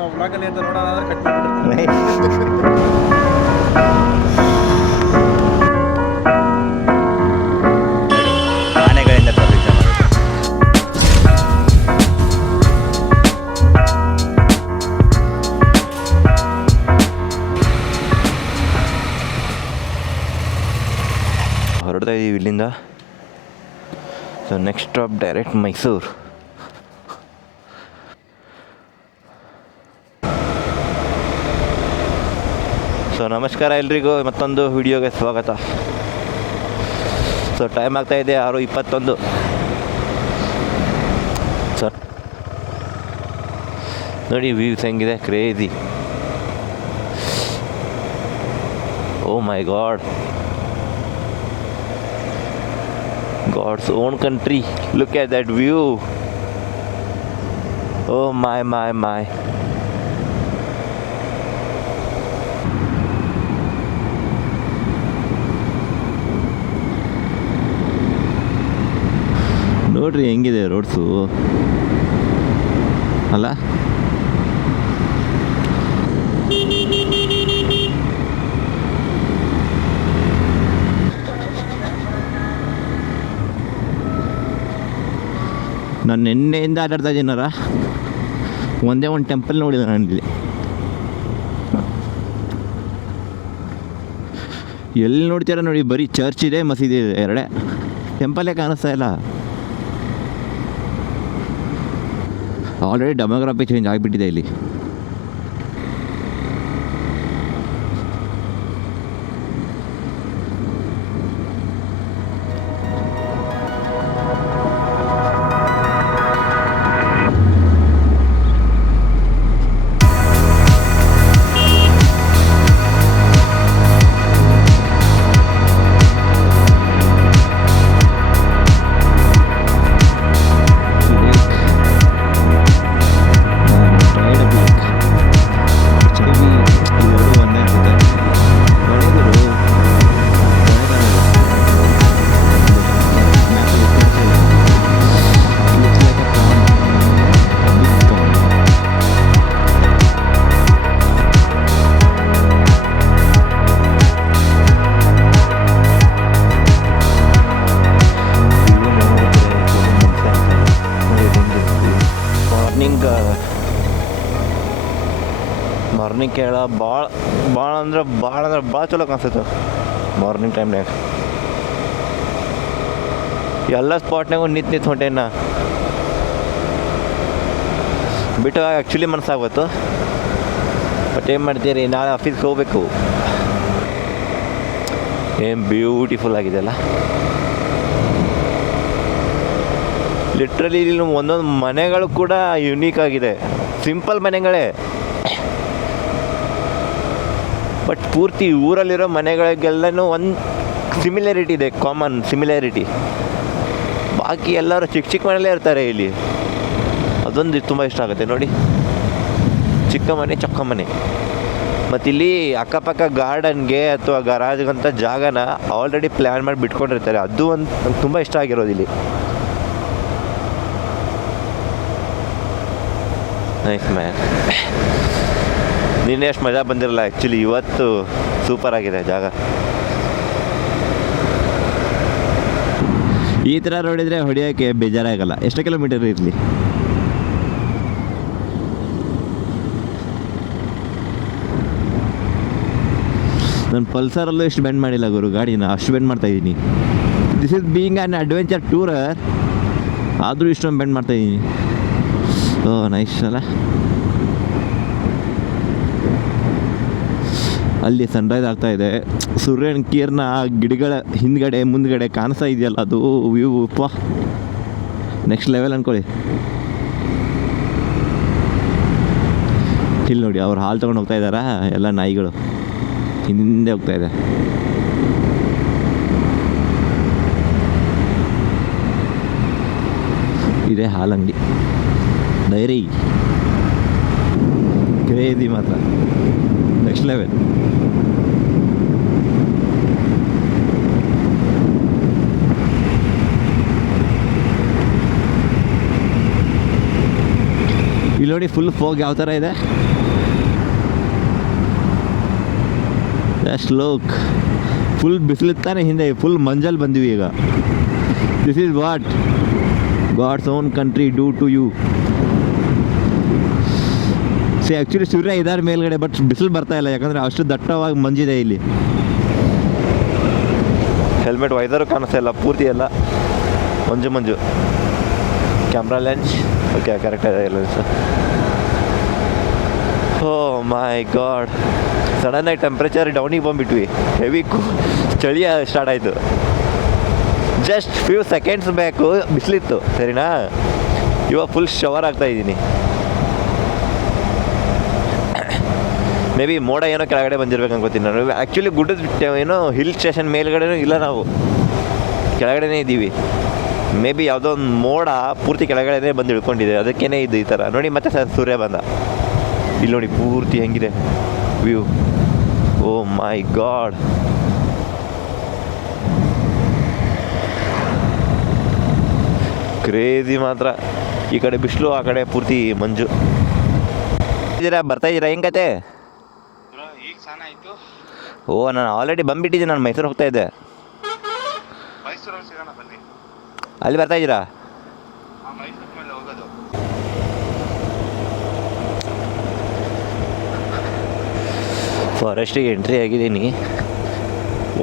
ನಮ್ಮ ವ್ಲಾಗಲ್ಲಿ ಅಂತ ನೋಡೋಣ ಅಂದ್ರೆ ಕಟ್ ಮಾಡಿಬಿಡ್ತಾರೆ. ಆನೆಗಳಿಂದ ಪ್ರವೇಶ ಮಾಡೋದು. ಹೊರಡ್ತಾ ಇದ್ದೀವಿ ಇಲ್ಲಿಂದ. So next stop direct Mysuru. So ನಮಸ್ಕಾರ ಎಲ್ರಿಗೂ, ಮತ್ತೊಂದು ವಿಡಿಯೋಗೆ ಸ್ವಾಗತ. ಸೊ ಟೈಮ್ ಆಗ್ತಾಯಿದೆ 6:21. ಸರ್ ನೋಡಿ ವ್ಯೂಸ್ ಹೆಂಗಿದೆ, crazy. O my god, God's own country. Look at that view. Oh my. ನೋಡ್ರಿ ಹೆಂಗಿದೆ ರೋಡ್ಸು ಅಲ್ಲ. ನಾನು ನಿನ್ನೆಯಿಂದ ಆಟಾಡ್ತಾ ಇದ್ದೀನಾರ, ಒಂದೇ ಒಂದು ಟೆಂಪಲ್ ನೋಡಿಲ್ಲ ನಾನು ಇಲ್ಲಿ. ಎಲ್ಲಿ ನೋಡ್ತೀರ ನೋಡಿ, ಬರೀ ಚರ್ಚ್ ಇದೆ, ಮಸೀದಿ ಇದೆ, ಎರಡೇ. ಟೆಂಪಲ್ಲೇ ಕಾಣಿಸ್ತಾ ಇಲ್ಲ. ಆಲ್ರೆಡಿ ಡೆಮೋಗ್ರಫಿ ಚೇಂಜ್ ಆಗಿಬಿಟ್ಟಿದೆ ಇಲ್ಲಿ. ಮಾರ್ನಿಂಗ್ ಕೇಳ ಭಾಳ ಚಲೋ ಕಾಣಿಸ್ತೈತೆ ಮಾರ್ನಿಂಗ್ ಟೈಮ್ನಾಗ. ಎಲ್ಲ ಸ್ಪಾಟ್ನಾಗೂ ನಿಂತು ಹೊಂಟೇನ ಬಿಟ್ಟು ಆ್ಯಕ್ಚುಲಿ ಮನಸ್ಸಾಗ್ಬೋದು. ಬಟ್ ಏನು ಮಾಡ್ತೀರಿ, ನಾಳೆ ಆಫೀಸ್ಗೆ ಹೋಗ್ಬೇಕು. ಏನು ಬ್ಯೂಟಿಫುಲ್ ಆಗಿದೆ ಅಲ್ಲ. ಲಿಟ್ರಲಿ ಇಲ್ಲಿ ಒಂದೊಂದು ಮನೆಗಳು ಕೂಡ ಯುನೀಕ್ ಆಗಿದೆ. ಸಿಂಪಲ್ ಮನೆಗಳೇ, ಬಟ್ ಪೂರ್ತಿ ಊರಲ್ಲಿರೋ ಮನೆಗಳಿಗೆಲ್ಲನೂ ಒಂದು ಸಿಮಿಲಾರಿಟಿ ಇದೆ, ಕಾಮನ್ ಸಿಮಿಲಾರಿಟಿ. ಬಾಕಿ ಎಲ್ಲರೂ ಚಿಕ್ಕ ಮನೆಯಲ್ಲೇ ಇರ್ತಾರೆ ಇಲ್ಲಿ. ಅದೊಂದು ತುಂಬ ಇಷ್ಟ ಆಗುತ್ತೆ ನೋಡಿ, ಚಿಕ್ಕ ಮನೆ ಚೊಕ್ಕ ಮನೆ. ಮತ್ತು ಇಲ್ಲಿ ಅಕ್ಕಪಕ್ಕ ಗಾರ್ಡನ್ಗೆ ಅಥವಾ ಗರಾಜ್ಗಂತ ಜಾಗನ ಆಲ್ರೆಡಿ ಪ್ಲ್ಯಾನ್ ಮಾಡಿ ಬಿಟ್ಕೊಂಡಿರ್ತಾರೆ. ಅದು ಒಂದು ನಂಗೆ ತುಂಬ ಇಷ್ಟ ಆಗಿರೋದು ಇಲ್ಲಿ. Nice man. ನಿನ್ನೆ ಎಷ್ಟು ಮಜಾ ಬಂದಿರಲ್ಲ, ಆ್ಯಕ್ಚುಲಿ ಇವತ್ತು ಸೂಪರ್ ಆಗಿದೆ ಜಾಗ. ಈ ಥರ ರೋಡಿದ್ರೆ ಹೊಡಿಯೋಕ್ಕೆ ಬೇಜಾರಾಗಲ್ಲ, ಎಷ್ಟು ಕಿಲೋಮೀಟರ್ ಇರಲಿ. ನಾನು ಪಲ್ಸರಲ್ಲೂ ಇಷ್ಟು ಬೆಂಡ್ ಮಾಡಿಲ್ಲ ಗುರು ಗಾಡಿನ, ಅಷ್ಟು ಬೆಂಡ್ ಮಾಡ್ತಾಯಿದ್ದೀನಿ. This is being an adventure tourer, ಆದರೂ ಇಷ್ಟೊಂದು ಬೆಂಡ್ ಮಾಡ್ತಾಯಿದ್ದೀನಿ. ಓ ನೈಸ್ ಅಲ್ಲ. ಅಲ್ಲಿ ಸನ್ರೈಸ್ ಆಗ್ತಾಯಿದೆ. ಸೂರ್ಯನ ಕಿರಣ ಗಿಡಗಳ ಹಿಂದ್ಗಡೆ ಮುಂದ್ಗಡೆ ಕಾಣಿಸ್ತಾ ಇದೆಯಲ್ಲ, ಅದು ವ್ಯೂ ಪಾ ನೆಕ್ಸ್ಟ್ ಲೆವೆಲ್ ಅಂದ್ಕೊಳ್ಳಿ. ಇಲ್ಲಿ ನೋಡಿ, ಅವ್ರು ಹಾಲು ತೊಗೊಂಡು ಹೋಗ್ತಾ ಇದ್ದಾರಾ, ಎಲ್ಲ ನಾಯಿಗಳು ಹಿಂದೆ ಹೋಗ್ತಾ ಇದೆ. ಇದೇ ಹಾಲಂಗಡಿ, ಡೈರಿ. ಕ್ರೇಜಿ ಮಾತ್ರ, ನೆಕ್ಸ್ಟ್ ಲೆವೆಲ್. ಇಲ್ಲಿ ನೋಡಿ ಫುಲ್ ಫೋಗ್ ಯಾವ ಥರ ಇದೆ. ಜಸ್ಟ್ ಲೋಕ್ ಫುಲ್ ಬಿಸಿಲಿತ್ತಾನೆ ಹಿಂದೆ, ಫುಲ್ ಮಂಜಲ್ಲಿ ಬಂದಿವಿ ಈಗ. This is what God's own country do to you. See actually ಸೂರ್ಯ ಇದಾರೆ ಮೇಲ್ಗಡೆ, ಬಟ್ ಬಿಸಿಲು ಬರ್ತಾ ಇಲ್ಲ ಯಾಕಂದರೆ ಅಷ್ಟು ದಟ್ಟವಾಗಿ ಮಂಜಿದೆ ಇಲ್ಲಿ. ಹೆಲ್ಮೆಟ್ ವೈಸರು ಕಾಣಿಸ್ತಾ ಇಲ್ಲ, ಪೂರ್ತಿ ಎಲ್ಲ ಮಂಜು ಮಂಜು. ಕ್ಯಾಮ್ರಾ ಲೆನ್ಸ್ ಓಕೆ ಕರೆಕ್ಟ್ ಇದೆ ಲೆನ್ಸ್. ಓ ಮೈ ಗಾಡ್, ಸಡನ್ನಾಗಿ ಟೆಂಪ್ರೇಚರ್ ಡೌನಿಗೆ ಬಂದುಬಿಟ್ವಿ. ಹೆವಿ ಚಳಿ ಸ್ಟಾರ್ಟ್ ಆಯಿತು. ಜಸ್ಟ್ ಫ್ಯೂ ಸೆಕೆಂಡ್ಸ್ ಬ್ಯಾಕು ಬಿಸಿಲಿತ್ತು ಸರಿನಾ, ಇವಾಗ ಫುಲ್ ಶವರ್ ಆಗ್ತಾಯಿದ್ದೀನಿ. ಮೇ ಬಿ ಮೋಡ ಏನೋ ಕೆಳಗಡೆ ಬಂದಿರ್ಬೇಕು ಅನ್ಕೋತೀನಿ ನಾನು. ಆ್ಯಕ್ಚುಲಿ ಗುಡ್ಡದ ಏನೋ ಹಿಲ್ ಸ್ಟೇಷನ್ ಮೇಲ್ಗಡೆನೂ ಇಲ್ಲ, ನಾವು ಕೆಳಗಡೆನೇ ಇದ್ದೀವಿ. ಮೇ ಬಿ ಯಾವುದೋ ಒಂದು ಮೋಡ ಪೂರ್ತಿ ಕೆಳಗಡೆನೇ ಬಂದು ಇಳ್ಕೊಂಡಿದೆ, ಅದಕ್ಕೇ ಇದು ಈ ಥರ ನೋಡಿ. ಮತ್ತೆ ಸರ್ ಸೂರ್ಯ ಬಂದ, ಇಲ್ಲಿ ನೋಡಿ ಪೂರ್ತಿ ಹೆಂಗಿದೆ ವ್ಯೂ. ಓ ಮೈ ಗಾಡ್, ಕ್ರೇಜಿ ಮಾತ್ರ. ಈ ಕಡೆ ಬಿಸಿಲು, ಆ ಕಡೆ ಪೂರ್ತಿ ಮಂಜು. ಬರ್ತಾ ಇದ್ದೀರಾ? ಹೆಂಗ್ ಕತೆ? ಓ ನಾನು ಆಲ್ರೆಡಿ ಬಂದುಬಿಟ್ಟಿದ್ದೆ, ನಾನು ಮೈಸೂರು ಹೋಗ್ತಾ ಇದ್ದೆ. ಅಲ್ಲಿ ಬರ್ತಾ ಇದ್ದೀರಾ? ಫಾರೆಸ್ಟಿಗೆ ಎಂಟ್ರಿ ಆಗಿದ್ದೀನಿ.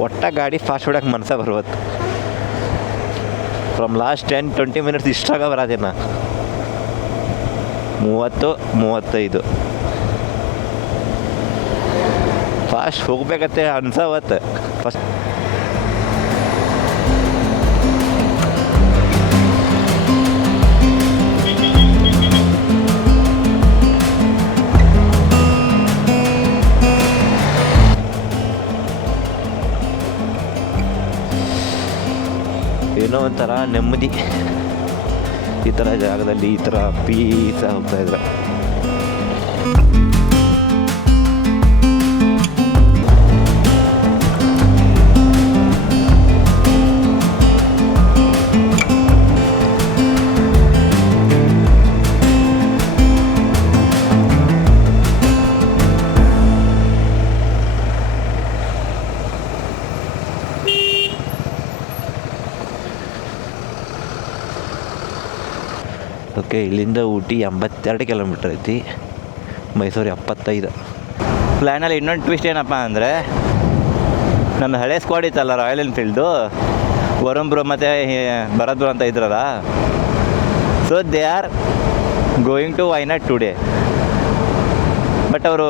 ಒಟ್ಟ ಗಾಡಿ ಫಾಸ್ಟ್ ಹೊಡಕ್ಕೆ ಮನಸ ಬರ್ವತ್ತು. ಫ್ರಮ್ ಲಾಸ್ಟ್ 10-20 ಮಿನಿಟ್ಸ್ ಇಷ್ಟಾಗ ಬರೋದೇನ 30-35 ಫಾಸ್ಟ್ ಹೋಗ್ಬೇಕತ್ತೆ ಅನ್ಸವತ್ತು ಫಸ್ಟ್. ಏನೋ ಒಂಥರ ನೆಮ್ಮದಿ ಈ ಥರ ಜಾಗದಲ್ಲಿ, ಈ ಥರ ಪೀಸ್ ಹೋಗ್ತಾಯಿದ್ರೆ. ಓಕೆ, ಇಲ್ಲಿಂದ ಊಟಿ 82 ಕಿಲೋಮೀಟ್ರ್ ಐತಿ, ಮೈಸೂರು 75. ಪ್ಲ್ಯಾನಲ್ಲಿ ಇನ್ನೊಂದು ಟ್ವಿಸ್ಟ್ ಏನಪ್ಪ ಅಂದರೆ, ನಮ್ಮ ಹಳೆ ಸ್ಕ್ವಾಡ್ ಇತ್ತಲ್ಲ ರಾಯಲ್ ಎನ್ಫೀಲ್ಡು, ವರುಣ್ ಬ್ರೋ ಮತ್ತು ಭರತ್ ಬ್ರೋ ಅಂತ ಇದ್ರಲ್ಲ, so they are going to Wayanad today. But ಅವರು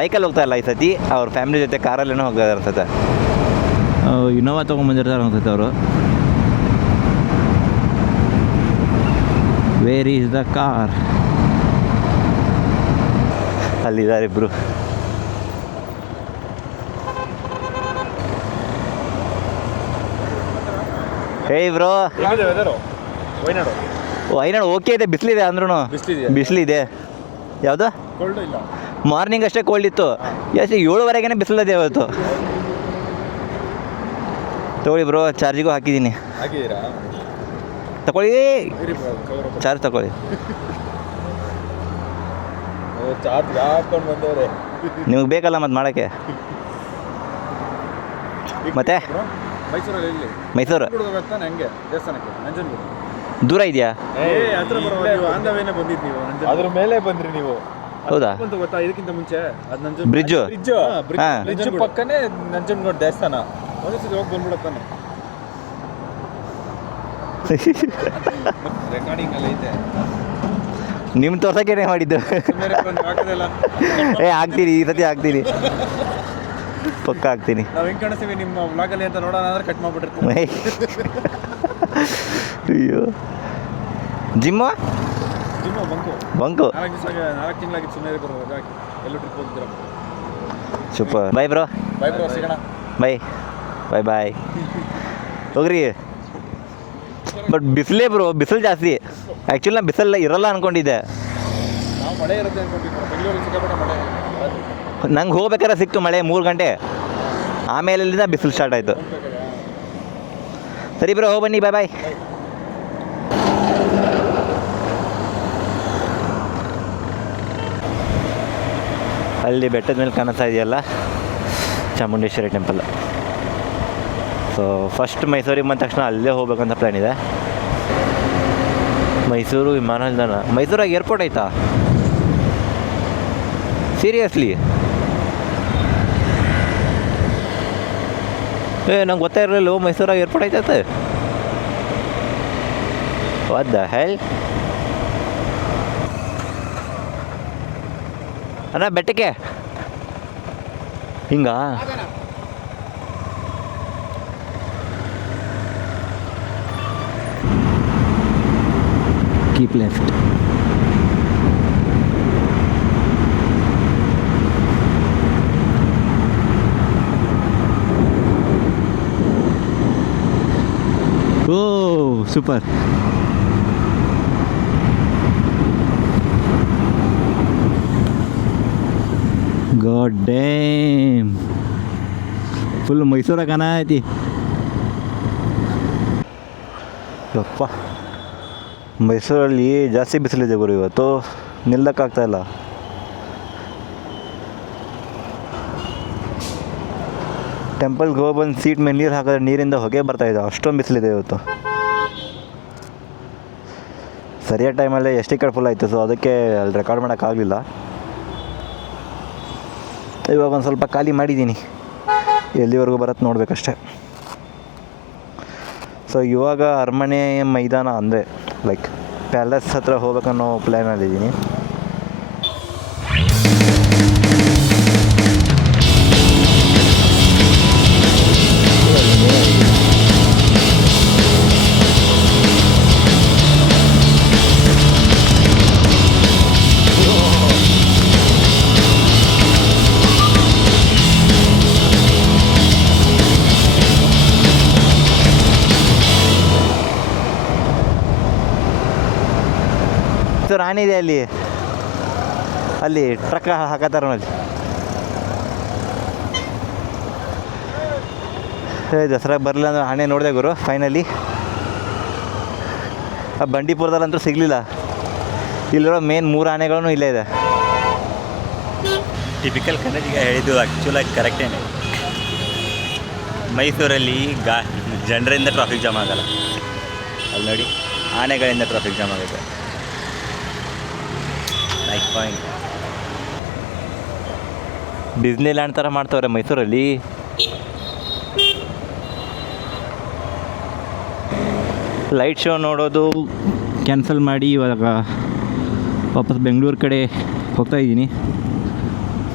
ಬೈಕಲ್ಲಿ ಹೋಗ್ತಾ ಇಲ್ಲ ಈ ಸತಿ, ಅವ್ರ ಫ್ಯಾಮಿಲಿ ಜೊತೆ ಕಾರಲ್ಲೇನೋ ಹೋಗ್ತಾ ಅನ್ಸುತ್ತೆ. ಇನೋವಾ ತೊಗೊಂಬಂದಿರ್ತಾರೆ ಅನ್ಸುತ್ತೆ ಅವರು. Where is the car? ಅಲ್ಲಿದ್ದಾರೆ ಇಬ್ರು. ಹೇ ಬ್ರೋ, ವೈನಾಡು ಓಕೆ ಇದೆ, ಬಿಸಿಲಿದೆ ಅಂದ್ರೂ ಬಿಸಿಲಿದೆ. ಯಾವುದು ಮಾರ್ನಿಂಗ್ ಅಷ್ಟೇ ಕೋಲ್ಡ್ ಇತ್ತು, ಎಸ್ 7:30ಗೆ ಬಿಸಿಲಿದೆ ಇವತ್ತು. ತಗೊಳ್ಳಿ ಬ್ರೋ, ಚಾರ್ಜಿಗೂ ಹಾಕಿದ್ದೀನಿ. ತಗೊಳ್ಳಿ, ಚಾರ್ಜ್ ತಗೊಳ್ಳಿ. ನಿಮಗೆ ಬೇಕಲ್ಲ ಮತ್ತೆ ಮಾಡೋಕ್ಕೆ. ಮತ್ತೆ ಮೈಸೂರು ದೂರ ಇದೆಯಾ? ಅದ್ರ ಮೇಲೆ ಬಂದ್ರಿ ನೀವು? ಹೌದಾ? ಗೊತ್ತಾ? ಇದಕ್ಕಿಂತ ಮುಂಚೆ ಬ್ರಿಡ್ಜು ಪಕ್ಕನೇ ನಂಜನಗೂಡು ದೇವಸ್ಥಾನ. ಒಂದ್ಸತಿ ಹೋಗಿ ಬಂದ್ಬಿಡತ್ತಾನೆ. ರೆಕಾರ್ಡಿಂಗ್ ಎಲ್ಲ ಐತೆ, ನಿಮ್ಮ ತೋರ್ಸಕ್ಕೇನೆ ಮಾಡಿದ್ದು. ಏ ಆಗ್ತೀನಿ, ಈ ಸತಿ ಆಗ್ತೀನಿ, ಪಕ್ಕ ಆಗ್ತೀನಿ. ನಾವು ಹೆಂಗೆ ಕಾಣಿಸ್ತೀವಿ ನಿಮ್ಮ ವ್ಲಾಗಲ್ಲಿ ಅಂತ ನೋಡೋಣ ಅಂದ್ರೆ ಕಟ್ ಮಾಡಿಬಿಟ್ಟಿರ್ತೀವಿ. ಅಯ್ಯೋ, ಜಿಮ್ಮು ಬಂಕು 4 ತಿಂಗಳಾಗಿತ್ತು ಸುಮ್ಮನೆ ಬರೋದು. ಎಲ್ಲೂ ಟ್ರಿಪ್ ಹೋಗ್ತೀರ? ಸೂಪರ್. Bye bro. ಸಿಗೋಣ. ಬಾಯ್ ಹೋಗ್ರಿ. ಬಟ್ ಬಿಸಿಲೇ ಬ್ರೋ, ಬಿಸಿಲು ಜಾಸ್ತಿ. ಆ್ಯಕ್ಚುಲಿ ನಾನು ಬಿಸಿಲು ಇರಲ್ಲ ಅಂದ್ಕೊಂಡಿದ್ದೆ. ನಾವು ಮಳೆ ಇರುತ್ತೆ ಅಂದ್ಕೊಂಡಿದ್ದೆ. ಬೆಂಗಳೂರಲ್ಲಿ ಸಿಕ್ಕಾಪಟ್ಟೆ ಮಳೆ. ನಂಗೆ ಹೋಗ್ಬೇಕಾದ್ರೆ ಸಿಕ್ತು ಮಳೆ 3 ಗಂಟೆ, ಆಮೇಲೆ ಇಲ್ಲಿಂದ ಬಿಸಿಲು ಸ್ಟಾರ್ಟ್ ಆಯಿತು. ಸರಿ ಬ್ರೋ, ಹೋಗಿ ಬನ್ನಿ. ಬಾಯ್. ಅಲ್ಲಿ ಬೆಟ್ಟದ ಮೇಲೆ ಕಾಣಿಸ್ತಾ ಇದೆಯಲ್ಲ, ಚಾಮುಂಡೇಶ್ವರಿ ಟೆಂಪಲ್. ಸೊ ಫಸ್ಟ್ ಮೈಸೂರಿಗೆ ಬಂದ ತಕ್ಷಣ ಅಲ್ಲೇ ಹೋಗ್ಬೇಕಂತ ಪ್ಲ್ಯಾನ್ ಇದೆ. ಮೈಸೂರು ವಿಮಾನ ನಿಲ್ದಾಣ. ಮೈಸೂರಾಗ ಏರ್ಪೋರ್ಟ್ ಐತಾ? ಸೀರಿಯಸ್ಲಿ? ನಂಗೆ ಗೊತ್ತೇ ಇರಲಿಲ್ಲ ಮೈಸೂರಾಗ ಏರ್ಪೋರ್ಟ್ ಐತೈತೆ. What the hell? ಅಣ್ಣ ಬೆಟ್ಟಕ್ಕೆ ಹಿಂಗ keep left. Oh super. God damn, full ಮೈಸೂರಾಗ ಕಾಣ ಐತಿ. ಯಪ್ಪ, ಮೈಸೂರಲ್ಲಿ ಜಾಸ್ತಿ ಬಿಸಿಲಿದೆ ಗುರು ಇವತ್ತು, ನಿಲ್ಲಕ್ಕಾಗ್ತಾಯಿಲ್ಲ. ಟೆಂಪಲ್ಗೆ ಹೋಗಿ ಬಂದು ಸೀಟ್ ಮೇಲೆ ನೀರು ಹಾಕಿದ್ರೆ ನೀರಿಂದ ಹೊಗೆ ಬರ್ತಾಯಿದೆ, ಅಷ್ಟೊಂದು ಬಿಸಿಲಿದೆ ಇವತ್ತು. ಸರಿಯಾದ ಟೈಮಲ್ಲೇ ಎಸ್ ಟಿ ಕಾರ್ಡ್ ಫುಲ್ ಆಯಿತು, ಸೊ ಅದಕ್ಕೆ ಅಲ್ಲಿ ರೆಕಾರ್ಡ್ ಮಾಡೋಕ್ಕಾಗಲಿಲ್ಲ. ಇವಾಗ ಒಂದು ಸ್ವಲ್ಪ ಖಾಲಿ ಮಾಡಿದ್ದೀನಿ, ಎಲ್ಲಿವರೆಗೂ ಬರುತ್ತೆ ನೋಡಬೇಕಷ್ಟೆ. ಸೊ ಇವಾಗ ಅರಮನೆ ಮೈದಾನ ಅಂದರೆ ಲೈಕ್ ಪ್ಯಾಲೇಸ್ ಹತ್ರ ಹೋಗ್ಬೇಕನ್ನೋ ಪ್ಲ್ಯಾನಲ್ಲಿದ್ದೀನಿ. ಆನೆ ಇದೆ ಅಲ್ಲಿ ಟ್ರಕ್ ಹಾಕತ್ತಾರ ನೋಡಿ. ದಸರಾಗೆ ಬರಲಿಲ್ಲ ಅಂದ್ರೆ ಆನೆ ನೋಡಿದೆ ಗುರು ಫೈನಲಿ. ಆ ಬಂಡೀಪುರದಲ್ಲಂತೂ ಸಿಗಲಿಲ್ಲ. ಇಲ್ಲಿರೋ ಮೇನ್ 3 ಆನೆಗಳೂ ಇಲ್ಲೇ ಇದೆ. ಟಿಪಿಕಲ್ ಕನ್ನಡಿಗ ಹೇಳಿದ್ದು ಆ್ಯಕ್ಚುಲಾಗಿ ಕರೆಕ್ಟೇನೆ. ಮೈಸೂರಲ್ಲಿ ಜನರಿಂದ ಟ್ರಾಫಿಕ್ ಜಾಮ್ ಆಗಲ್ಲ, ಅಲ್ಲಿ ನೋಡಿ ಆನೆಗಳಿಂದ ಟ್ರಾಫಿಕ್ ಜಾಮ್ ಆಗುತ್ತೆ. Nice point. ಡಿಸ್ನಿ ಲ್ಯಾಂಡ್ ಥರ ಮಾಡ್ತವ್ರೆ ಮೈಸೂರಲ್ಲಿ. ಲೈಟ್ ಶೋ ನೋಡೋದು ಕ್ಯಾನ್ಸಲ್ ಮಾಡಿ ಇವಾಗ ವಾಪಸ್ ಬೆಂಗಳೂರು ಕಡೆ ಹೋಗ್ತಾ ಇದ್ದೀನಿ.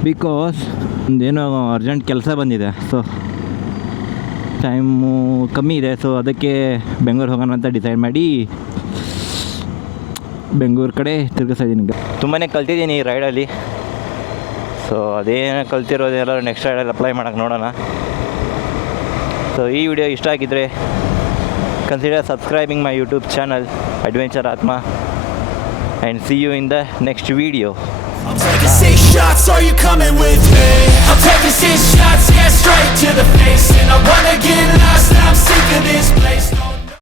ಬಿಕಾಸ್ ಒಂದೇನೋ ಅರ್ಜೆಂಟ್ ಕೆಲಸ ಬಂದಿದೆ, ಸೊ ಟೈಮು ಕಮ್ಮಿ ಇದೆ. ಸೊ ಅದಕ್ಕೆ ಬೆಂಗಳೂರು ಹೋಗೋಣ ಅಂತ ಡಿಸೈಡ್ ಮಾಡಿ ಬೆಂಗಳೂರು ಕಡೆ ತಿರುಗಿಸ್ತಾ ಇದ್ದೀನಿ. ತುಂಬಾ ಕಲ್ತಿದ್ದೀನಿ ಈ ರೈಡಲ್ಲಿ. ಸೊ ಅದೇನು ಕಲ್ತಿರೋದೆಲ್ಲ ನೆಕ್ಸ್ಟ್ ರೈಡಲ್ಲಿ ಅಪ್ಲೈ ಮಾಡೋಕ್ಕೆ ನೋಡೋಣ. ಸೊ ಈ ವಿಡಿಯೋ ಇಷ್ಟ ಆಗಿದ್ದರೆ consider subscribing my YouTube channel Adventure Atma and see you in the next video. I'm taking 6 shots, are you coming with me? I'm taking 6 shots, yeah, straight to the face. And I wanna get lost, I'm sick of this place.